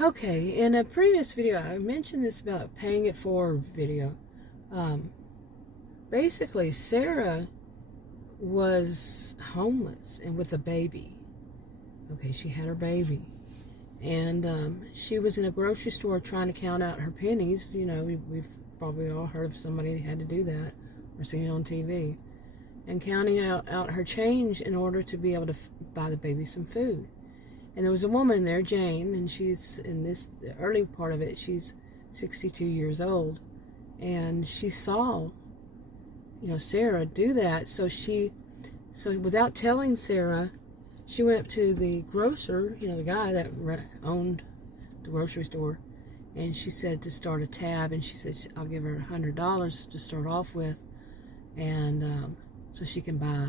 Okay, in a previous video, I mentioned this about paying it forward video. Basically, Sarah was homeless and with a baby. Okay, she had her baby. And she was in a grocery store trying to count out her pennies. You know, we've probably all heard of somebody who had to do that or seen it on TV. And counting out her change in order to be able to buy the baby some food. And there was a woman there, Jane, and she's in the early part of it, she's 62 years old. And she saw, Sarah do that. So without telling Sarah, she went up to the grocer, the guy that owned the grocery store, and she said to start a tab, and she said I'll give her $100 to start off with, and so she can buy,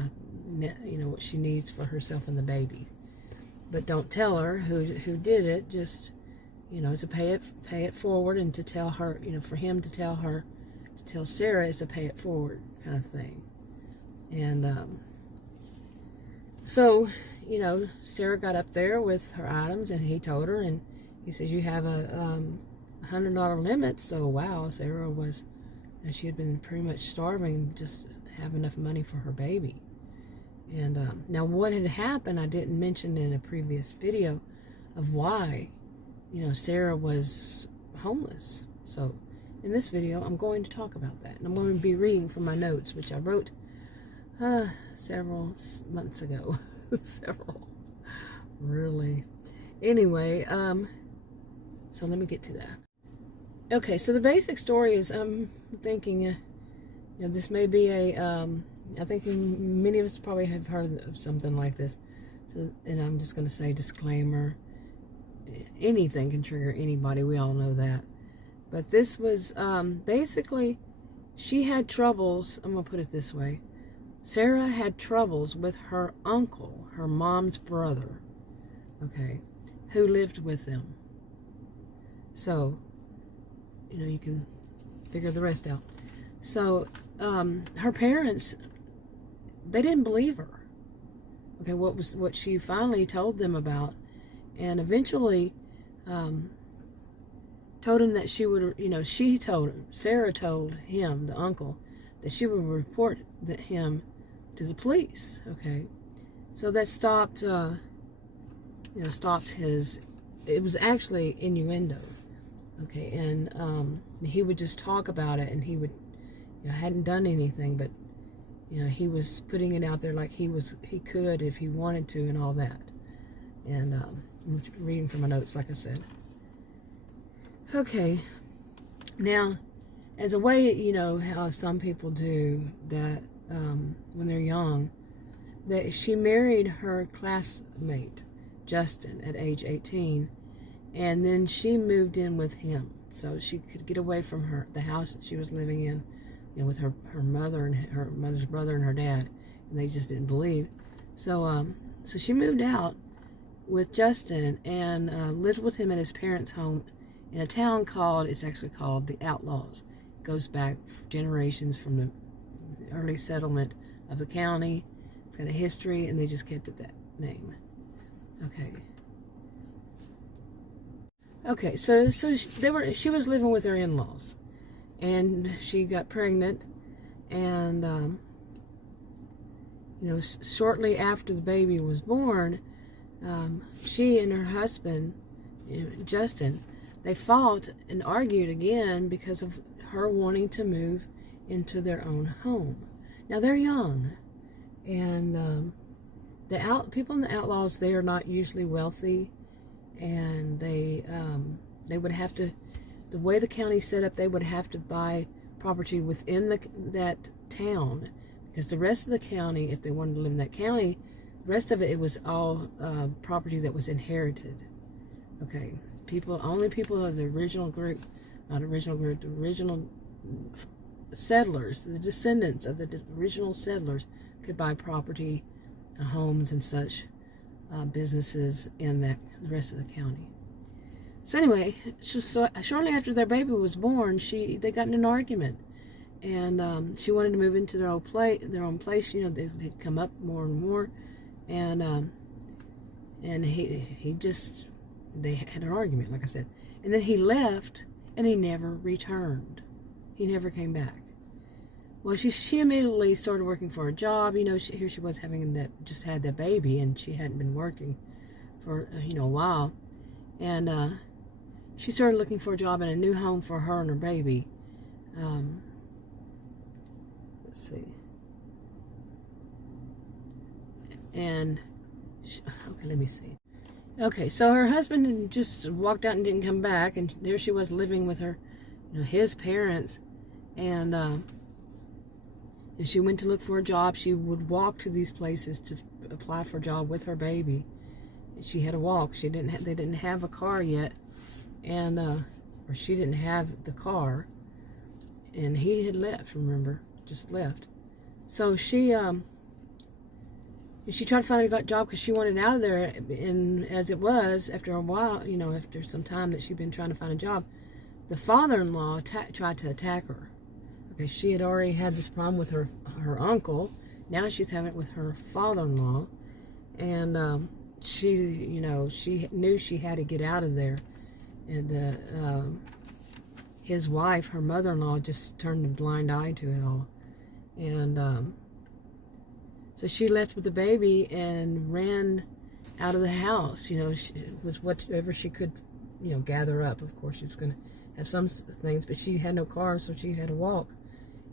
what she needs for herself and the baby. But don't tell her who did it. Just, to pay it forward, and to tell her, for him to tell her, to tell Sarah, it's a pay it forward kind of thing. And so, Sarah got up there with her items, and he told her, and he says, you have a $100 limit. So wow, Sarah was, she had been pretty much starving, just have enough money for her baby. And now what had happened, I didn't mention in a previous video of why, Sarah was homeless. So in this video, I'm going to talk about that. And I'm going to be reading from my notes, which I wrote several months ago. Several. Really. Anyway, so let me get to that. Okay, so the basic story is, I'm thinking, this may be I think many of us probably have heard of something like this. So, and I'm just going to say disclaimer, anything can trigger anybody, we all know that. But this was, basically, she had troubles, I'm going to put it this way. Sarah had troubles with her uncle, her mom's brother, okay, who lived with them. So, you can figure the rest out. So, her parents, they didn't believe her. Okay, what she finally told them about, and eventually told him that she would, Sarah told him, the uncle, that she would report him to the police. Okay, so that stopped, stopped his. It was actually innuendo. Okay, and he would just talk about it, and he would, hadn't done anything, but he was putting it out there like he could if he wanted to, and all that. And I'm reading from my notes, like I said. Okay, now, as a way, how some people do that when they're young, that she married her classmate, Justin, at age 18, and then she moved in with him so she could get away from the house that she was living in, with her mother and her mother's brother and her dad, and they just didn't believe. So so she moved out with Justin and lived with him at his parents' home in a town it's actually called the Outlaws. It goes back generations from the early settlement of the county. It's got a history, and they just kept it that name. Okay, so she was living with her in-laws, and she got pregnant, and shortly after the baby was born, she and her husband, Justin, they fought and argued again because of her wanting to move into their own home. Now they're young, and people in the Outlaws, they are not usually wealthy, and they would have to, the way the county's set up, they would have to buy property within that town, because the rest of the county, if they wanted to live in that county, the rest of it was all property that was inherited. Okay, only people of the original group, the original settlers, the descendants of the original settlers, could buy property, homes and such, businesses in the rest of the county. So anyway, so shortly after their baby was born, they got in an argument, and she wanted to move into their own place. They'd come up more and more, and he just they had an argument, like I said. And then he left, and he never returned. He never came back. Well, she immediately started working for a job. Here she was just had that baby, and she hadn't been working for, a while. And she started looking for a job in a new home for her and her baby. Let's see. And, okay, let me see. Okay, so her husband just walked out and didn't come back, and there she was living with her, his parents, and she went to look for a job. She would walk to these places to apply for a job with her baby. She had to walk. They didn't have a car yet, and or she didn't have the car, and he had left. Remember, just left. So she tried to find a job because she wanted out of there. And as it was, after a while, after some time that she'd been trying to find a job, the father-in-law tried to attack her. Okay, she had already had this problem with her uncle. Now she's having it with her father-in-law, and she knew she had to get out of there. And his wife, her mother-in-law, just turned a blind eye to it all. And so she left with the baby and ran out of the house, with whatever she could, gather up. Of course, she was going to have some things, but she had no car, so she had to walk.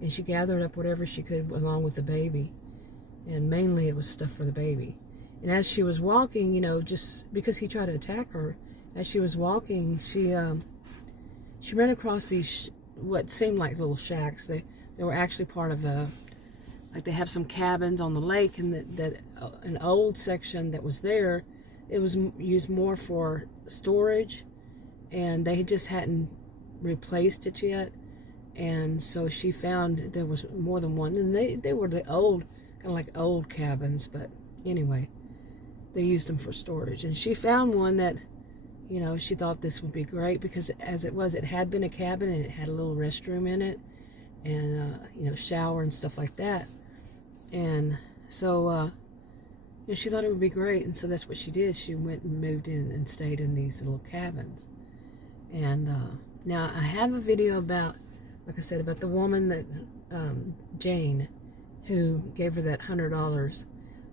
And she gathered up whatever she could along with the baby. And mainly it was stuff for the baby. And as she was walking, just because he tried to attack her, as she was walking, she ran across these, what seemed like little shacks. They were actually part of like they have some cabins on the lake, and that an old section that was there, it was used more for storage, and they just hadn't replaced it yet. And so she found there was more than one, and they were the old, kind of like old cabins, but anyway, they used them for storage. And she found one that, she thought this would be great, because as it was, it had been a cabin, and it had a little restroom in it, and shower and stuff like that. And so she thought it would be great, and so that's what she did. She went and moved in and stayed in these little cabins. And now I have a video about, like I said, about the woman that Jane, who gave her that $100.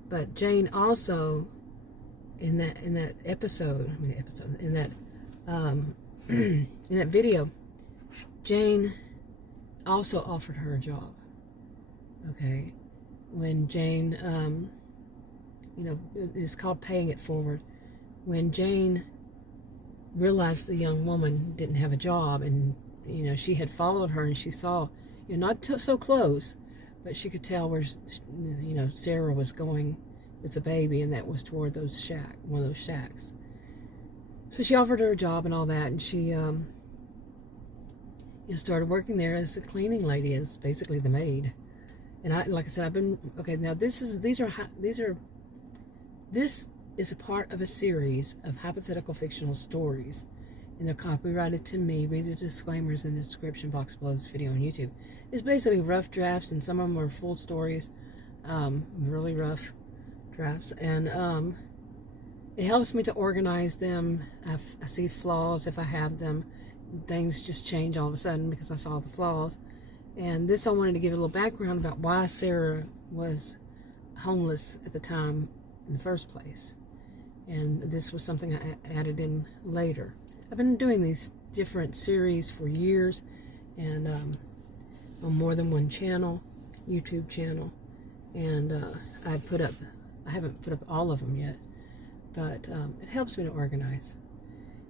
But Jane also, in that in that video, Jane also offered her a job. Okay, when Jane, it's called paying it forward. When Jane realized the young woman didn't have a job, and she had followed her, and she saw, not so close, but she could tell where Sarah was going with the baby, and that was toward one of those shacks. So she offered her a job and all that, and she started working there as a cleaning lady, as basically the maid. And like I said, I've been okay. Now this is a part of a series of hypothetical fictional stories, and they're copyrighted to me. Read the disclaimers in the description box below this video on YouTube. It's basically rough drafts, and some of them are full stories, really rough drafts, and it helps me to organize them. I see flaws if I have them. Things just change all of a sudden because I saw the flaws. And this, I wanted to give a little background about why Sarah was homeless at the time in the first place. And this was something I added in later. I've been doing these different series for years, and on more than one channel, YouTube channel. And I haven't put up all of them yet, but it helps me to organize.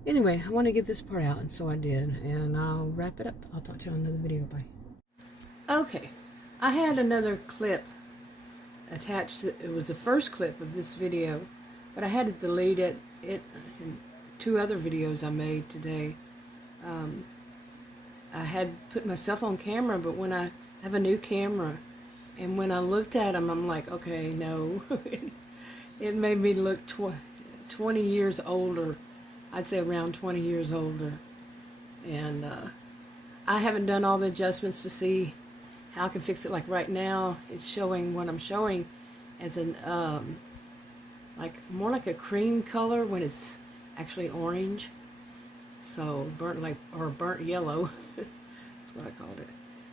Anyway, I want to get this part out, and so I did, and I'll wrap it up. I'll talk to you on another video. Bye. Okay, I had another clip attached. It was the first clip of this video, but I had to delete it. Two other videos I made today. I had put myself on camera, but when I have a new camera, and when I looked at them, I'm like, okay, no. It made me look 20 years older. I'd say around 20 years older. And I haven't done all the adjustments to see how I can fix it. Like right now, it's showing what I'm showing as an, like more like a cream color when it's actually orange. So burnt yellow. That's what I called it.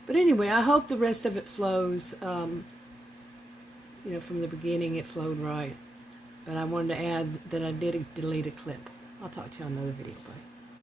But anyway, I hope the rest of it flows. From the beginning it flowed right. But I wanted to add that I did delete a clip. I'll talk to you on another video. Bye.